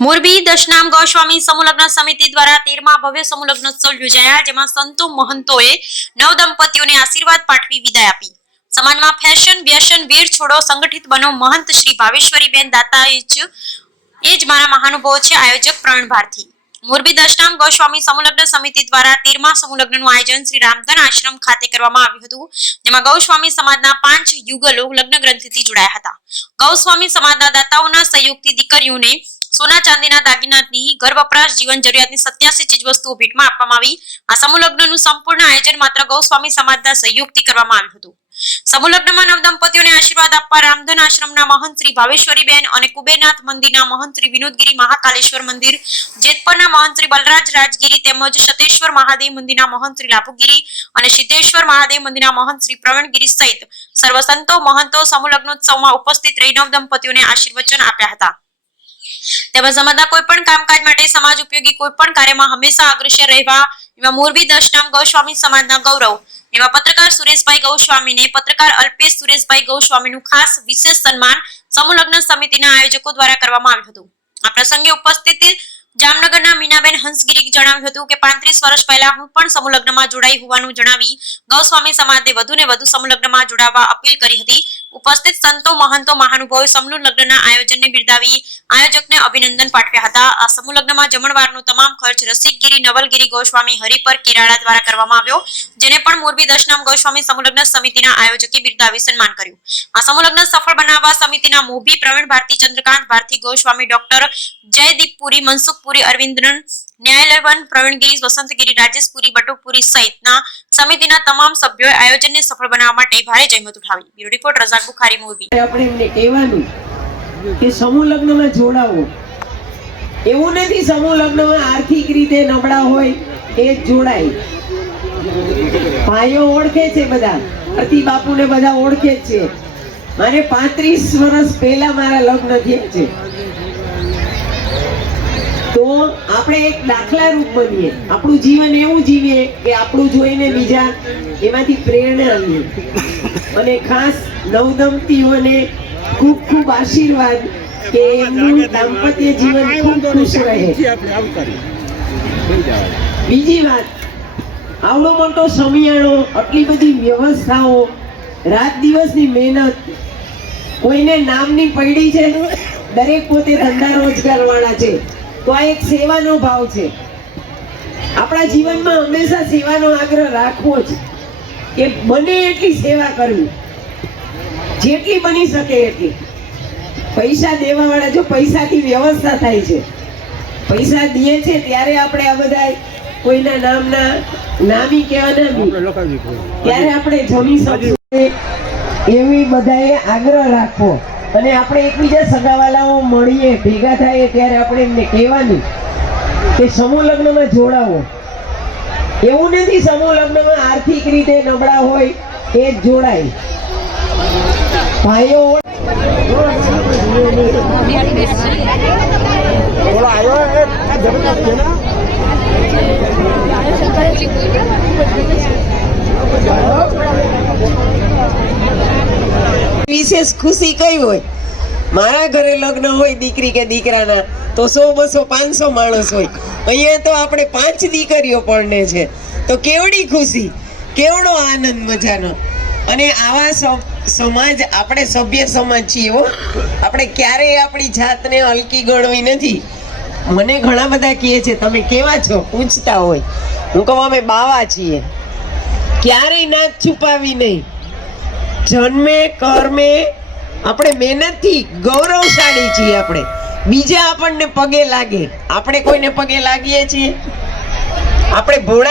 મોરબી દશનામ ગૌસ્વામી સમૂહલગ્ન સમિતિ દ્વારા 13મા ભવ્ય સમૂહલગ્નોત્સવ યોજાયા, જેમાં સંતો મહંતોએ નવદંપતીઓને આશીર્વાદ પાઠવી વિદાય આપી। સમાજમાં ફેશન વ્યસન વીર છોડો, સંગઠિત બનો। મહંત શ્રી ભાવેશ્વરીબેન દાતા એ જ મારા મહાનુભાવો છે। આયોજક પ્રવીણ ભારતી। મોરબી દશનામ ગૌસ્વામી સમૂહલગ્ન સમિતિ દ્વારા 13મા સમૂહલગ્નનું આયોજન શ્રી રામધન આશ્રમ ખાતે કરવામાં આવ્યું હતું, જેમાં ગૌસ્વામી સમાજના 5 યુગલો લગ્ન ગ્રંથિથી જોડાયા હતા। ગૌસ્વામી સમાજના દાતાઓના સહયોગથી દીકરીઓને સોના ચાંદીના દાગીનાની ઘર વપરાશ જીવન જરૂરિયાતની 87 ચીજવસ્તુઓ ભેટમાં આપવામાં આવી। આ સમૂહ લગ્નનું સંપૂર્ણ આયોજન માત્ર ગૌસ્વામી સમાજના સહયોગથી કરવામાં આવ્યું હતું। સમૂહ લગ્નમાં નવદંપતીઓને આશીર્વાદ આપવા રામધન આશ્રમના મહંત શ્રી ભાવેશ્વરીબેન અને કુબેરનાથ મંદિરના મહંત શ્રી વિનોદગીરી મહાકાલેશ્વર મંદિર, જેતપરના મહંત શ્રી બલરાજ રાજગીરી તેમજ સતેશ્વર મહાદેવ મંદિરના મહંત શ્રી લાભુગીરી અને સિદ્ધેશ્વર મહાદેવ મંદિરના મહંત શ્રી પ્રવીણગીરી સહિત સર્વ સંતો મહંતો સમૂહ લગ્નોત્સવમાં ઉપસ્થિત રહી નવદંપતીઓને આશીર્વચન આપ્યા હતા। તેમજ સમાજના કોઈ પણ કામકાજ માટે સમાજ ઉપયોગી કોઈ પણ કાર્યમાં હંમેશા અગ્રેસર રહેવા એવા મોરબી દશનામ ગૌસ્વામી સમાજના ગૌરવ એવા પત્રકાર સુરેશભાઈ ગૌસ્વામીને પત્રકાર અલ્પેશ સુરેશભાઈ ગૌસ્વામીનું ખાસ વિશેષ સન્માન સમૂહ લગ્ન સમિતિના આયોજકો દ્વારા કરવામાં આવ્યું હતું। આ પ્રસંગે ઉપસ્થિત જામનગરના મીનાબેન હંસગીરી જણાવ્યું હતું કે 35 વર્ષ પહેલા હું પણ સમૂહ લગ્નમાં જોડાઈ હોવાનું જણાવી ગૌસ્વામી સમાજને વધુને વધુ સમૂહ લગ્નમાં જોડાવા અપીલ કરી હતી। ઉપસ્થિત સંતો મહંતો મહાનુભાવોએ સમૂહ લગ્નના આયોજનને બિરદાવી આયોજકને અભિનંદન પાઠવ્યા હતા। આ સમૂહ લગ્નમાં જમણવારનો તમામ ખર્ચ રસિકગીરી નવલગીરી ગૌસ્વામી હરિપર કેરાળા દ્વારા કરવામાં આવ્યો, જેને પણ મોરબી દશનામ ગૌસ્વામી સમૂહ લગ્ન સમિતિના આયોજકે બિરદાવી સન્માન કર્યું। આ સમૂહ લગ્ન સફળ બનાવવા સમિતિના મોભી પ્રવીણ ભારતી, ચંદ્રકાંત ભારતી, ગૌસ્વામી ડોક્ટર જયદીપપુરી, મનસુખપુરી, અરવિંદન, ન્યાયાલયવન, પ્રવીણગીરી, વસંતગીરી, રાજેશપુરી, બટુકપુરી સહિતના સમિતિના તમામ સભ્યોએ આયોજનને સફળ બનાવવા માટે ભારે જહેમત ઉઠાવી। Bureau report Razak Bukhari, Morbi. આપણે એમને કહેવાનું કે સમૂહ લગ્નમાં જોડાવો, એવું નથી સમૂહ લગ્નમાં આર્થિક રીતે નબળા હોય એ જ જોડાય। ભાઈઓ ઓળખે છે, બધા અતિ બાપુને બધા ઓળખે જ છે। મારે 35 વર્ષ પહેલા મારા લગ્ન થયા છે, તો આપણે એક દાખલા રૂપ બનીએ, આપણું જીવન એવું જીવીએ કે આપણું જોઈને બીજા એમાંથી પ્રેરણા લઈએ। અને ખાસ નવદંપતીઓને ખૂબ ખૂબ આશીર્વાદ કે એમનું દાંપત્ય જીવન ખૂબ ખુશ રહે। બીજી વાત, આવડો મોટો સમિયાણો, આટલી બધી વ્યવસ્થાઓ, રાત દિવસની મહેનત, કોઈને નામની પડી છે, દરેક પોતે ધંધા રોજગાર વાળા છે, તો આ એક સેવાનો ભાવ છે। આપણા જીવનમાં હંમેશા સેવાનો આગ્રહ રાખવો જ, કે બને એટલી સેવા કરવી, જેટલી બની શકે એટલી। પૈસા દેવા વાળા, જો પૈસાથી વ્યવસ્થા થાય છે, પૈસા દે છે ત્યારે આપણે આ બધા કોઈના નામના નામી કે અનામી ત્યારે આપણે જમી શકીએ, એવી બધાએ આગ્રહ રાખવો। અને આપણે એકબીજા સગાવાલાઓ મળીએ, ભેગા થાય ત્યારે આપણે એમને કહેવાનું કે સમૂહ લગ્નમાં જોડાવો। એવું નથી સમૂહ લગ્નમાં આર્થિક રીતે નબળા હોય એ જ જોડાય। ભાઈઓ વિશેષ ખુશી કઈ હોય, મારા ઘરે લગ્ન હોય દીકરી કે દીકરાના તો 100, 200, 500 માણસ હોય, અહીંયા તો આપણે 5 દીકરીઓ પરણે છે, તો કેવડી ખુશી, કેવડો આનંદ મજાનો। અને આવા સમાજ, આપણે સભ્ય સમાજ છીએ હો, આપણે ક્યારેય આપણી જાતને હલકી ગણવી નથી। મને ઘણા બધા કહે છે તમે કેવા છો, પૂછતા હોય, હું કહું અમે બાવા છીએ, ક્યારેય નાક છુપાવી નહીં। જન્મે કર્મે આપણે મહેનતથી ગૌરવશાળી છીએ। આપણે બીજા આપણને પગે લાગે, આપણે કોઈને પગે લાગીએ છીએ? આપણે ભોળા